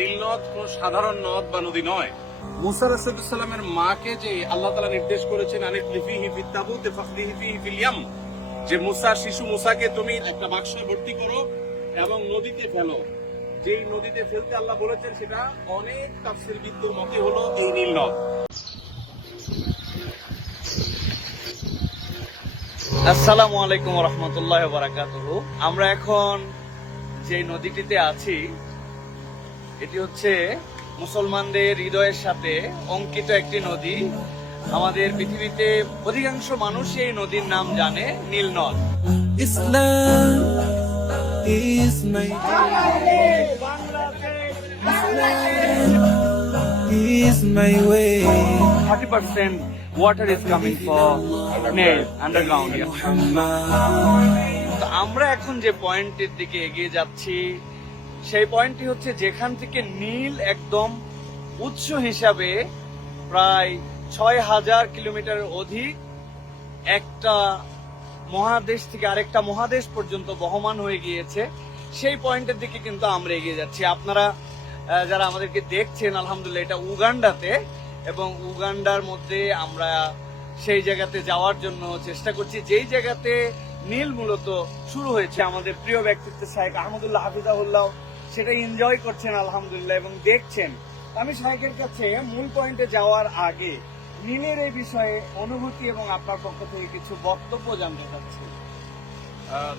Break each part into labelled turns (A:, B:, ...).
A: নীল নদ কোন সাধারণ নদ বা নদী নয়। মুসা রাসুলামের মাকে যে আল্লাহ তালা নির্দেশ করেছেন আনিক লিফি হিফি তাবুতে ফাকদি যে মুসা শিশু মুসাকে তুমি একটা বাক্সে ভর্তি করো এবং নদীতে ফেলো। যেই নদীতে ফেলতে আল্লাহ বলেছেন, সেটা অনেক তাফসির বিদ্যুর মতে হলো এই নীল নদ।
B: আসসালামু আলাইকুম রহমতুল্লাহ বারাকাতুহ। আমরা এখন যে নদীটিতে আছি এটি হচ্ছে মুসলমানদের হৃদয়ের সাথে অঙ্কিত একটি নদী। আমাদের পৃথিবীতে অধিকাংশ মানুষ এই নদীর নাম জানে নীল নদ।
C: is my is my way.
B: তো আমরা এখন যে পয়েন্টের দিকে এগিয়ে যাচ্ছি সেই পয়েন্টটি হচ্ছে যেখান থেকে নীল একদম উৎস হিসাবে প্রায় ছয় হাজার কিলোমিটারের অধিক একটা মহাদেশ থেকে আরেকটা মহাদেশ পর্যন্ত বহমান হয়ে গিয়েছে। সেই পয়েন্টের দিকে কিন্তু আমরা এগিয়ে যাচ্ছি। আপনারা যারা আমাদেরকে দেখছেন, আলহামদুলিল্লাহ, এটা উগান্ডাতে এবং উগান্ডার মধ্যে আমরা সেই জায়গাতে যাওয়ার জন্য চেষ্টা করছি। যেই জায়গাতে নীল মূলত শুরু হয়েছে, আমাদের প্রিয় ব্যক্তিত্ব শাহেক আহমদুল্লাহ হাফিজাহুল্লাহ সেটা এনজয় করছেন, আলহামদুলিল্লাহ, এবং দেখছেন। আমি শাহেকের কাছে মূল পয়েন্টে যাওয়ার আগে নীলের এই বিষয়ে অনুভূতি এবং আপনার পক্ষ থেকে কিছু বক্তব্য জানতে চাচ্ছি।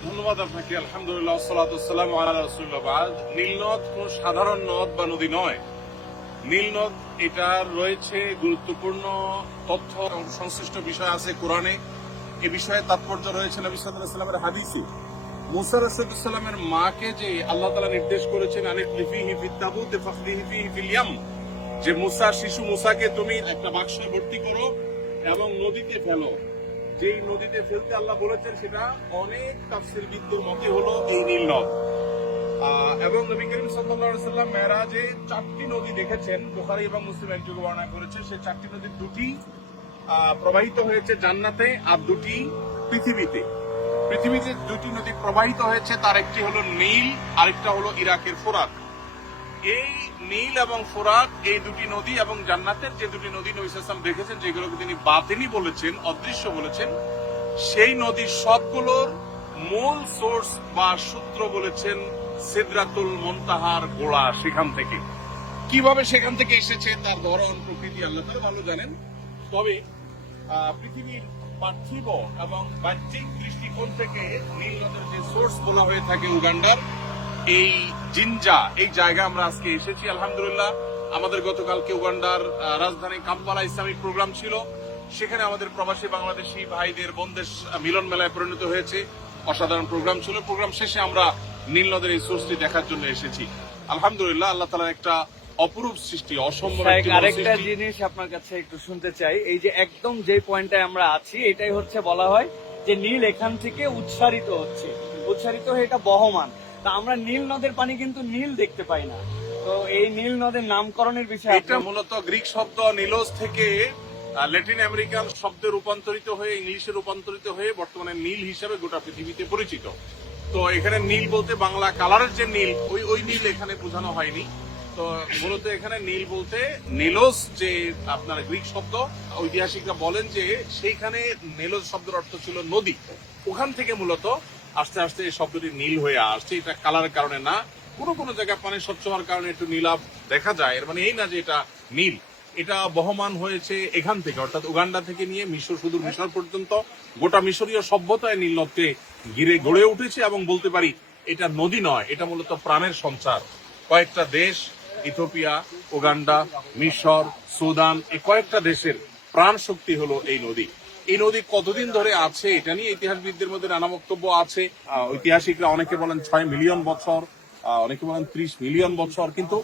A: ধন্যবাদ আপনাকে, আলহামদুলিল্লাহ সালাতাম আলা রসুল্লাহ বাদ নীল নদ কোন সাধারণ নদ বা নদী নয়। নীল নদ এটার রয়েছে গুরুত্বপূর্ণ তথ্য সংশ্লিষ্ট বিষয় আছে কোরআনে। এ বিষয়ে তাৎপর্য রয়েছে নবী সাল্লামের হাদিসে। মুসা রাসুলামের মাকে যে আল্লাহ তালা নির্দেশ করেছেন আনিক লিফি হিফি তাবুতে ফাকদি হিফি হিফিল ইয়াম। যে মুসা, শিশু মুসাকে তুমি একটা বাক্সে ভর্তি করো এবং নদীতে ফেলো। যেই নদীতে ফেলতে আল্লাহ বলেছেন, সেটা অনেক তাফসির বিদ্যুর মতে হলো এই নীল নদ। এবং নবী করিম সাল্লাম মেরাজে চারটি নদী দেখেছেন, বুখারী এবং মুসলিম একযোগে বর্ণনা করেছে। সেই চারটি নদীর দুটি প্রবাহিত হয়েছে জান্নাতে আর দুটি পৃথিবীতে। পৃথিবীতে দুটি নদী প্রবাহিত হয়েছে, তার একটি হলো নীল, আরেকটা হলো ইরাকের ফোরাত। এই নীল এবং ফোরাত, এই দুটি নদী এবং জান্নাতের যে দুটি নদী নবী সাল্লাম দেখেছেন, যেগুলোকে তিনি বাতিনি বলেছেন, অদৃশ্য বলেছেন, সেই নদীর সবগুলোর মূল সোর্স বা সূত্র বলেছেন সিদরাতুল মন্তাহার গোড়া সেখান থেকে। কীভাবে সেখান থেকে এসেছে তার ধরন প্রকৃতি, আল্লাহ তাআলা ভালো জানেন। তবে পৃথিবীর পার্থিব এবং বাহ্যিক দৃষ্টিকোণ থেকে নীল নদের যে সোর্স বলা হয়ে থাকে উগান্ডার, এই জিনজা, এই জায়গা আমরা আজকে এসেছি, আলহামদুলিল্লাহ। আমাদের গতকালকে উগান্ডার রাজধানী কাম্পালা ইসলামিক প্রোগ্রাম ছিল। সেখানে আমাদের প্রবাসী বাংলাদেশি ভাইদের বোনদের মিলন মেলায় পরিণত হয়েছে। অসাধারণ প্রোগ্রাম ছিল। প্রোগ্রাম শেষে আমরা নীল নদের এই সোর্সটি দেখার জন্য এসেছি। আলহামদুলিল্লাহ, আল্লাহ তালার একটা অপরূপ সৃষ্টি অসম্ভব
B: আরেকটা জিনিস আপনার কাছে একটু শুনতে চাই। এই যে একদম যে পয়েন্টে আমরা আছি এটাই হচ্ছে বলা হয় যে নীল এখান থেকে উচ্চারিত হচ্ছে। উচ্চারিত হয়ে এটা বহমান। তা আমরা নীল নদের পানি কিন্তু নীল দেখতে পাই না। তো এই নীল নদের নামকরণের বিষয়ে
A: এটা মূলত গ্রিক শব্দ নিলোস থেকে ল্যাটিন আমেরিকান শব্দে রূপান্তরিত হয়ে ইংলিশে রূপান্তরিত হয়ে বর্তমানে নীল হিসাবে গোটা পৃথিবীতে পরিচিত। তো এখানে নীল বলতে বাংলা কালারের যে নীল ওই ওই নীল এখানে বোঝানো হয়নি। তো মূলত এখানে নীল বলতে নীলোস যে আপনার গ্রিক শব্দ, ঐতিহাসিকরা বলেন যে সেইখানে নীলোস শব্দের অর্থ ছিল নদী। ওখান থেকে মূলত আস্তে আস্তে এই শব্দটি নীল হয়ে আসছে। এটা কালারের কারণে না, কোনো কোনো জায়গায় পানি স্বচ্ছ হওয়ার কারণে একটু নীলাভ দেখা যায়। এর মানে এই না যে এটা নীল, এটা বহমান হয়েছে এখান থেকে, অর্থাৎ উগান্ডা থেকে নিয়ে মিশর সুদূর মিশর পর্যন্ত। গোটা মিশরীয় সভ্যতায় নীল নদকে ঘিরে গড়ে উঠেছে এবং বলতে পারি এটা নদী নয়, এটা মূলত প্রাণের সঞ্চার। কয়েকটা দেশ ইথোপিয়া উগান্ডা, মিশর, সুদান এই কয়েকটা দেশের প্রাণ শক্তি হলো এই নদী। এই নদী কতদিন ধরে আছে এটা নিয়ে ইতিহাসবিদদের মধ্যে নানা বক্তব্য আছে। ঐতিহাসিকরা অনেকে বলেন ছয় মিলিয়ন বছর অনেকে বলেন ত্রিশ মিলিয়ন বছর, কিন্তু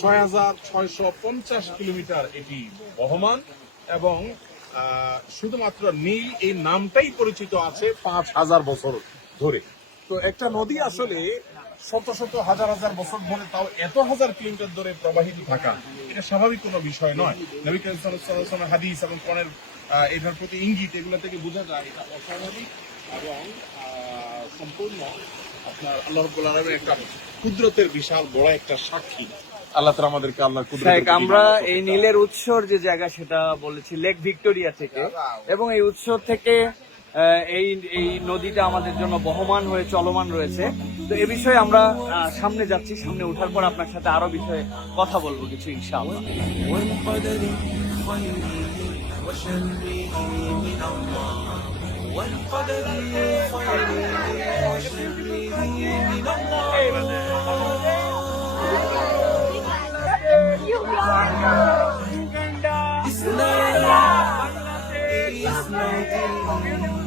A: ছয় হাজার ছয়শো পঞ্চাশ কিলোমিটার এটি বহমান এবং শুধুমাত্র নীল এই নামটাই পরিচিত আছে পাঁচ হাজার বছর ধরে। তো একটা নদী আসলে শত শত হাজার হাজার বছর ধরে তাও এত হাজার কিলোমিটার ধরে প্রবাহিত থাকা এটা স্বাভাবিক কোনো বিষয় নয়। নবী ওয়াসাল্লামের হাদিস এবং আহ, এটার প্রতি ইঙ্গিত এগুলো থেকে বোঝা যায় এটা অস্বাভাবিক এবং সম্পূর্ণ আপনার আল্লাহ রব্বুল আলমের একটা কুদরতের বিশাল বড় একটা সাক্ষী। আল্লাহ তালা আমাদেরকে আল্লাহ
B: শাহেক, আমরা এই নীলের উৎসর যে জায়গা সেটা বলেছি লেক ভিক্টোরিয়া থেকে এবং এই উৎসর থেকে এই এই নদীটা আমাদের জন্য বহমান হয়ে চলমান রয়েছে। তো এ বিষয়ে আমরা সামনে যাচ্ছি সামনে ওঠার পর আপনার সাথে আরও বিষয়ে কথা বলব কিছু ইনশাআল্লাহ।
C: Islam, Islam, Islam,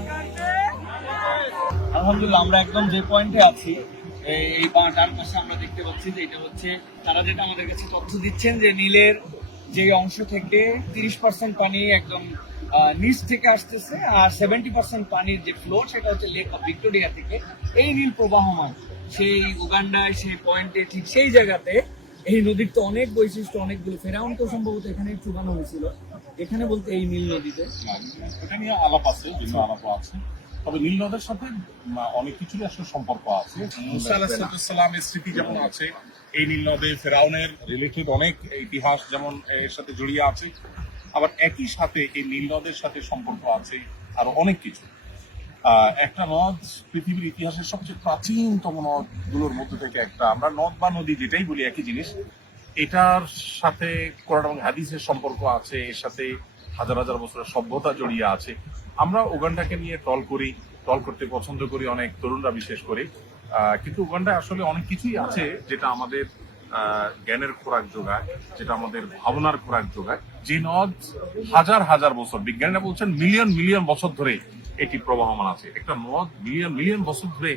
B: আলহামদুলিল্লাহ, আমরা একদম যে পয়েন্টে আছি এই ডান পাশে আমরা দেখতে পাচ্ছি যে এটা হচ্ছে, তারা যেটা আমাদের কাছে তথ্য দিচ্ছেন যে নীলের যে অংশ থেকে তিরিশ পার্সেন্ট পানি একদম নিচ থেকে আসতেছে আর সেভেন্টি পার্সেন্ট পানির যে ফ্লো সেটা হচ্ছে লেক অফ ভিক্টোরিয়া থেকে এই নীল প্রবাহমান, সেই উগান্ডায়, সেই পয়েন্টে ঠিক সেই জায়গাতে এই নদীর তো অনেক বৈশিষ্ট্য, অনেকগুলো ফেরাউন তো সম্ভবত এখানে চুবানো হয়েছিল, এখানে বলতে এই নীল নদীতে।
A: এটা নিয়ে আলাপ আছে আলাপও আছে। তবে নীল নদের সাথে অনেক কিছুরই আসলে সম্পর্ক আছে। মুসা আলাহিসাল্লামের স্মৃতি যেমন আছে, এই নীল নদে ফেরাউনের রিলেটেড অনেক ইতিহাস যেমন এর সাথে জড়িয়ে আছে, আবার একই সাথে এই নীল নদের সাথে সম্পর্ক আছে আরও অনেক কিছু। একটা নদ পৃথিবীর ইতিহাসের সবচেয়ে প্রাচীনতম নদগুলোর মধ্যে থেকে একটা। আমরা নদ বা নদী যেটাই বলি, একই জিনিস। এটার সাথে কোরআন এবং হাদিসের সম্পর্ক আছে, এর সাথে হাজার হাজার বছরের সভ্যতা জড়িয়ে আছে। আমরা উগান্ডাকে নিয়ে টল করি টল করতে পছন্দ করি, অনেক তরুণরা বিশেষ করে। কিন্তু উগান্ডায় আসলে অনেক কিছুই আছে যেটা আমাদের জ্ঞানের খোরাক যোগায়, যেটা আমাদের ভাবনার খোরাক যোগায়। যে নদ হাজার হাজার বছর, বিজ্ঞানীরা বলছেন মিলিয়ন মিলিয়ন বছর ধরে এটি প্রবাহমান আছে। একটা নদ মিলিয়ন মিলিয়ন বছর ধরে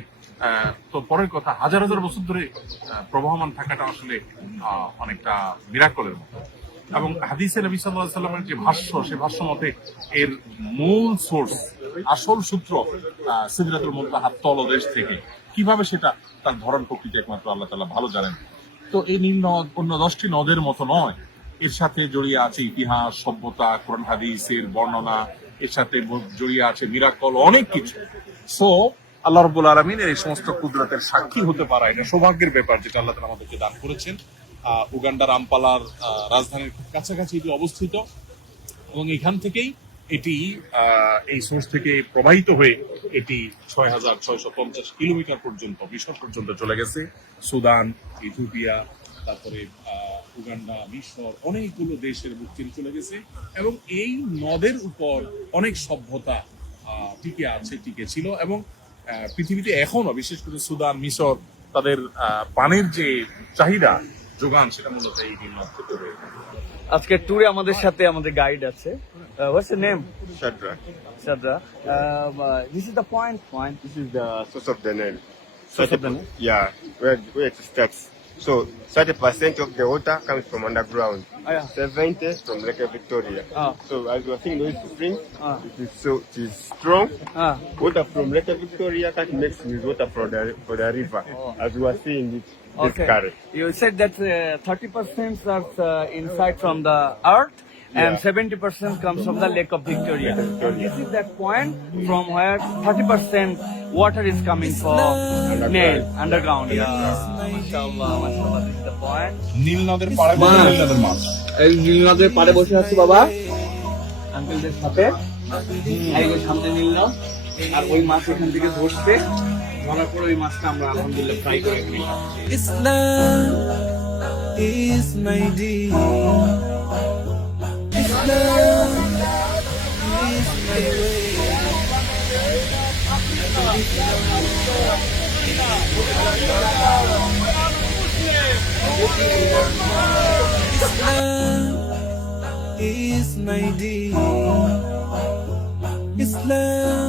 A: তো পরের কথা, হাজার হাজার বছর ধরে প্রবাহমান থাকাটা আসলে অনেকটা বিরাকলের মতো। এবং হাদিসে নবী সাল্লাহ সাল্লামের যে ভাষ্য, সে ভাষ্য মতে এর মূল সোর্স আসল সূত্র সিদরাতুল মুনতাহা তলদেশ থেকে। কীভাবে সেটা তার ধরন প্রকৃতি একমাত্র আল্লাহ তাআলা ভালো জানেন। তো এই নীল নদ, অন্য দশটি নদের মতো নয়। এর সাথে জড়িয়ে আছে ইতিহাস, সভ্যতা, কোরআন হাদিসের বর্ণনা। এর সাথে জড়িয়ে আছে মিরাকল অনেক কিছু। সো আল্লাহ রব্বুল আলমিনের এই সমস্ত কুদরতের সাক্ষী হতে পারা এটা সৌভাগ্যের ব্যাপার যেটা আল্লাহ তালা আমাদেরকে দান করেছেন। উগান্ডার আম্পালার রাজধানীর কাছাকাছি এটি অবস্থিত। এবং এখান থেকেই এটি এই সোর্স থেকে প্রবাহিত হয়ে এটি ছয় হাজার ছয়শো পঞ্চাশ কিলোমিটার পর্যন্ত, মিশর পর্যন্ত চলে গেছে। সুদান, ইথিওপিয়া, তারপরে উগান্ডা, মিশর, অনেকগুলো দেশের বুক চলে গেছে। এবং এই নদের উপর অনেক সভ্যতা টিকে আছে, টিকে ছিল। এবং পৃথিবীতে এখনও বিশেষ করে সুদান, মিশর, তাদের পানির যে চাহিদা যোগান সেটা মূলত এই নীল নদ থেকে হয়ে থাকে।
B: আজকে ট্যুরে আমাদের সাথে আমাদের গাইড আছে হোয়াটস এর name
D: Shadrach.
B: Sadra. Um, uh, this is the point. Point.
D: This is the source of the Nile.
B: Source of the Nile?
D: Yeah, where, where it starts. So 30% of the water comes from underground.
B: Oh, yeah.
D: 70 from Lake Victoria.
B: Ah.
D: So as you are seeing those springs,
B: Ah.
D: it is so it is strong.
B: Ah.
D: Water from Lake Victoria can't mix with water from the for the river.
B: Oh.
D: As you are seeing it, this
B: Okay.
D: current.
B: You said that uh, 30% are uh, inside from the earth and
D: Yeah.
B: 70% comes from the Lake of Victoria. And this is that point from where 30% water is coming for nail underground. Yeah. This is the point.
A: নীল নদের পাড়ে বসে নীল নদের মাছ
B: এই নীলনদের পাড়ে বসে আছি বাবা আঙ্কেলদের সাথে এই যে সামনে নীলনদ আর ওই মাছ এখান থেকে ধরছে ধরার পর ওই মাছটা আমরা আলহামদুলিল্লাহ ফ্রাই করে খেলাম
C: Islam is my deen. Islam is my way. Islam is my deen. Islam